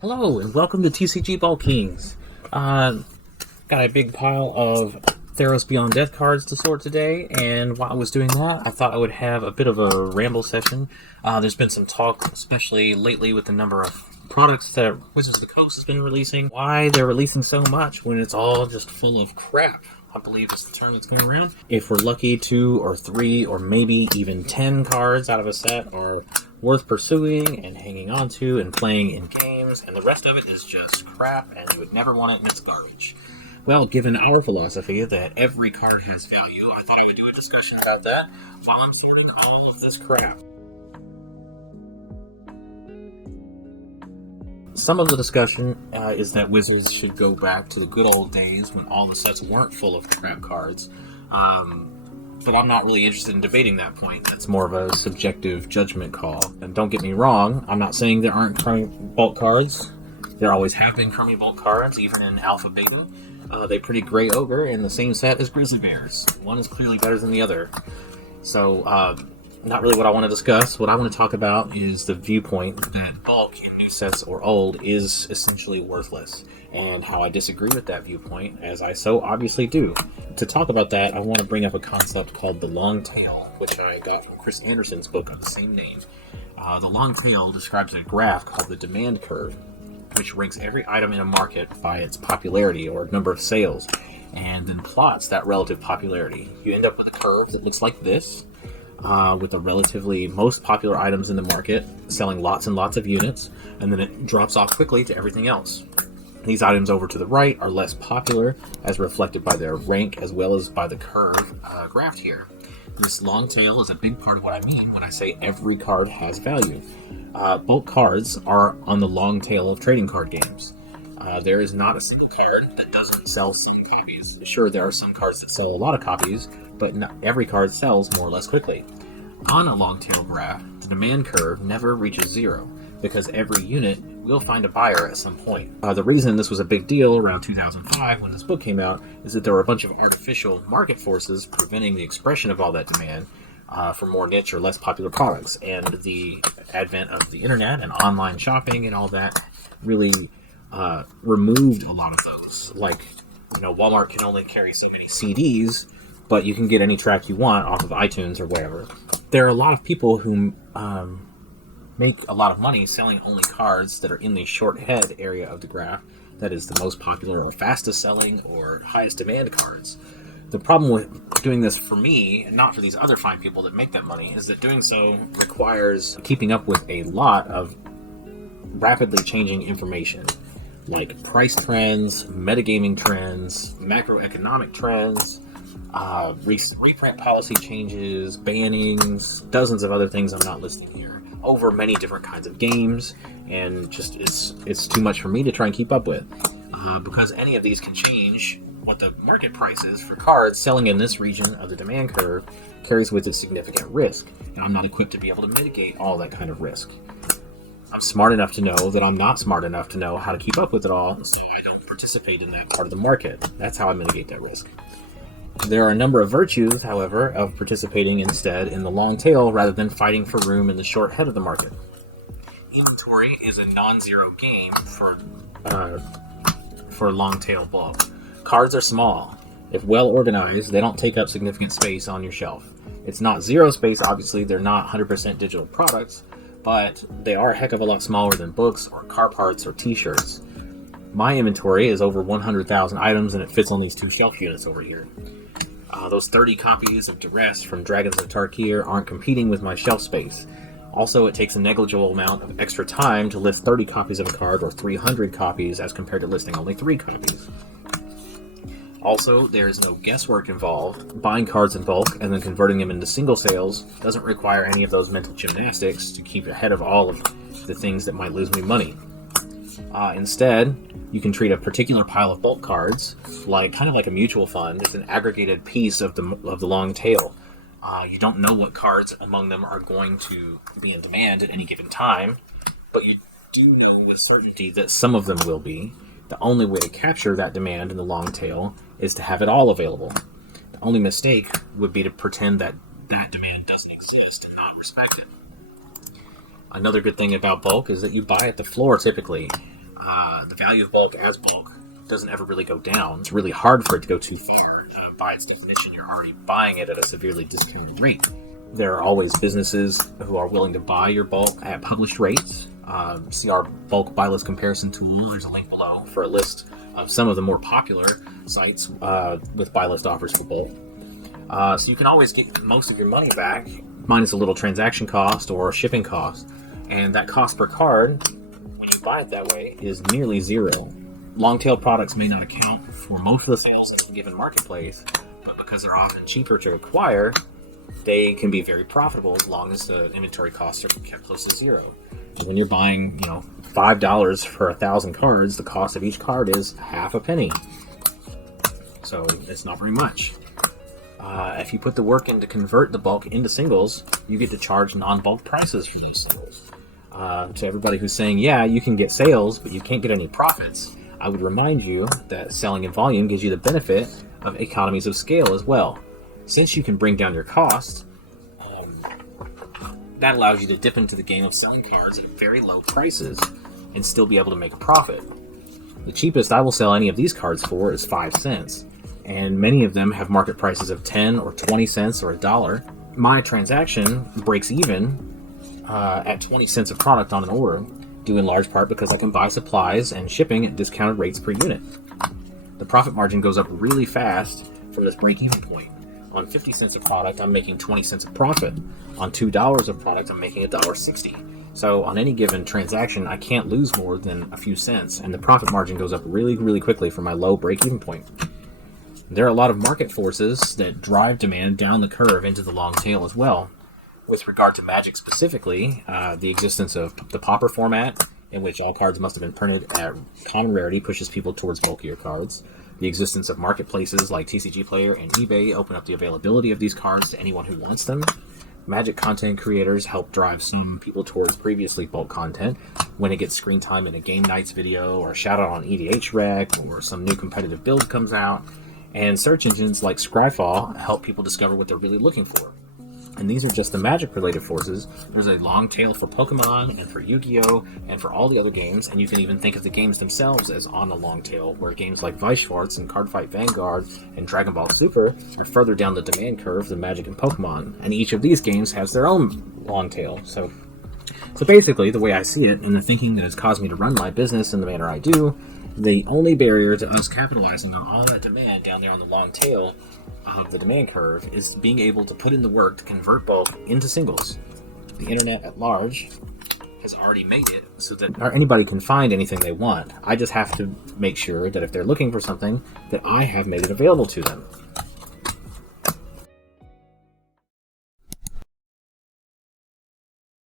Hello and welcome to tcgbulkkings. Got a big pile of Theros Beyond Death cards to sort today, and while I was doing that, I thought I would have a bit of a ramble session. There's been some talk, especially lately with the number of products that Wizards of the Coast has been releasing, why they're releasing so much when it's all just full of crap. I believe is the term that's going around. If we're lucky, 2 or 3 or maybe even 10 cards out of a set are worth pursuing and hanging on to and playing in games, and the rest of it is just crap and you would never want it and it's garbage. Well, given our philosophy that every card has value, I thought I would do a discussion about that while I'm sorting all of this crap. Some of the discussion is that Wizards should go back to the good old days when all the sets weren't full of crap cards. But I'm not really interested in debating that point. It's more of a subjective judgment call. And don't get me wrong, I'm not saying there aren't crummy bulk cards. There always have been crummy bulk cards, even in Alpha Beta. They pretty gray ogre in the same set as Grizzly Bears. One is clearly better than the other. So, not really what I want to discuss. What I want to talk about is the viewpoint that bulk in new sets or old is essentially worthless, and how I disagree with that viewpoint, as I so obviously do. To talk about that, I want to bring up a concept called the long tail, which I got from Chris Anderson's book of the same name. The long tail describes a graph called the demand curve, which ranks every item in a market by its popularity or number of sales, and then plots that relative popularity. You end up with a curve that looks like this, with the relatively most popular items in the market selling lots and lots of units, and then it drops off quickly to everything else. These items over to the right are less popular, as reflected by their rank as well as by the curve graphed here. This long tail is a big part of what I mean when I say every card has value. Bulk cards are on the long tail of trading card games. There is not a single card that doesn't sell some copies. Sure, there are some cards that sell a lot of copies, but not every card sells more or less quickly. On a long tail graph, the demand curve never reaches zero, because every unit will find a buyer at some point. The reason this was a big deal around 2005 when this book came out is that there were a bunch of artificial market forces preventing the expression of all that demand for more niche or less popular products, and the advent of the internet and online shopping and all that really removed a lot of those. Like, Walmart can only carry so many CDs, but you can get any track you want off of iTunes or wherever. There are a lot of people who make a lot of money selling only cards that are in the short head area of the graph, that is the most popular or fastest selling or highest demand cards. The problem with doing this for me, and not for these other fine people that make that money, is that doing so requires keeping up with a lot of rapidly changing information, like price trends, metagaming trends, macroeconomic trends, reprint policy changes, bannings, dozens of other things I'm not listing here, over many different kinds of games, and just it's too much for me to try and keep up with, because any of these can change. What the market price is for cards selling in this region of the demand curve carries with it significant risk, and I'm not equipped to be able to mitigate all that kind of risk. I'm smart enough to know that I'm not smart enough to know how to keep up with it all, so I don't participate in that part of the market. That's how I mitigate that risk. There are a number of virtues, however, of participating instead in the long tail rather than fighting for room in the short head of the market. Inventory is a non-zero game for long tail bulk. Cards are small. If well organized, they don't take up significant space on your shelf. It's not zero space, obviously, they're not 100% digital products, but they are a heck of a lot smaller than books or car parts or t-shirts. My inventory is over 100,000 items, and it fits on these 2 shelf units over here. Those 30 copies of Duress from Dragons of Tarkir aren't competing with my shelf space. Also, it takes a negligible amount of extra time to list 30 copies of a card or 300 copies as compared to listing only 3 copies. Also, there is no guesswork involved. Buying cards in bulk and then converting them into single sales doesn't require any of those mental gymnastics to keep ahead of all of the things that might lose me money. Instead, you can treat a particular pile of bulk cards kind of like a mutual fund. It's an aggregated piece of the long tail. You don't know what cards among them are going to be in demand at any given time, but you do know with certainty that some of them will be. The only way to capture that demand in the long tail is to have it all available. The only mistake would be to pretend that that demand doesn't exist and not respect it. Another good thing about bulk is that you buy at the floor typically. The value of bulk as bulk doesn't ever really go down. It's really hard for it to go too far. By its definition, you're already buying it at a severely discounted rate. There are always businesses who are willing to buy your bulk at published rates. See our bulk buy list comparison tool. There's a link below for a list of some of the more popular sites with buy list offers for bulk. So you can always get most of your money back, minus a little transaction cost or shipping cost. And that cost per card, when you buy it that way, is nearly zero. Long-tail products may not account for most of the sales in a given marketplace, but because they're often cheaper to acquire, they can be very profitable as long as the inventory costs are kept close to zero. When you're buying, $5 for 1,000 cards, the cost of each card is half a penny. So it's not very much. If you put the work in to convert the bulk into singles, you get to charge non-bulk prices for those singles. To everybody who's saying, yeah, you can get sales, but you can't get any profits, I would remind you that selling in volume gives you the benefit of economies of scale as well. Since you can bring down your cost, that allows you to dip into the game of selling cards at very low prices and still be able to make a profit. The cheapest I will sell any of these cards for is 5 cents, and many of them have market prices of 10 or 20 cents or $1. My transaction breaks even at 20 cents a product on an order, due in large part because I can buy supplies and shipping at discounted rates per unit. The profit margin goes up really fast from this break-even point. On 50 cents a product, I'm making 20 cents a profit. On $2 a product, I'm making $1.60. So on any given transaction, I can't lose more than a few cents, and the profit margin goes up really, really quickly from my low break-even point. There are a lot of market forces that drive demand down the curve into the long tail as well. With regard to Magic specifically, the existence of the popper format, in which all cards must have been printed at common rarity, pushes people towards bulkier cards. The existence of marketplaces like TCG Player and eBay open up the availability of these cards to anyone who wants them. Magic content creators help drive some people towards previously bulk content when it gets screen time in a game nights video or a shout out on EDH Rec or some new competitive build comes out. And search engines like Scryfall help people discover what they're really looking for. And these are just the Magic-related forces. There's a long tail for Pokemon and for Yu-Gi-Oh! And for all the other games, and you can even think of the games themselves as on a long tail, where games like Vice Schwartz and Cardfight Vanguard and Dragon Ball Super are further down the demand curve than Magic and Pokemon. And each of these games has their own long tail. So basically, the way I see it, and the thinking that has caused me to run my business in the manner I do, the only barrier to us capitalizing on all that demand down there on the long tail of the demand curve is being able to put in the work to convert bulk into singles. The internet at large has already made it so that anybody can find anything they want. I just have to make sure that if they're looking for something, that I have made it available to them.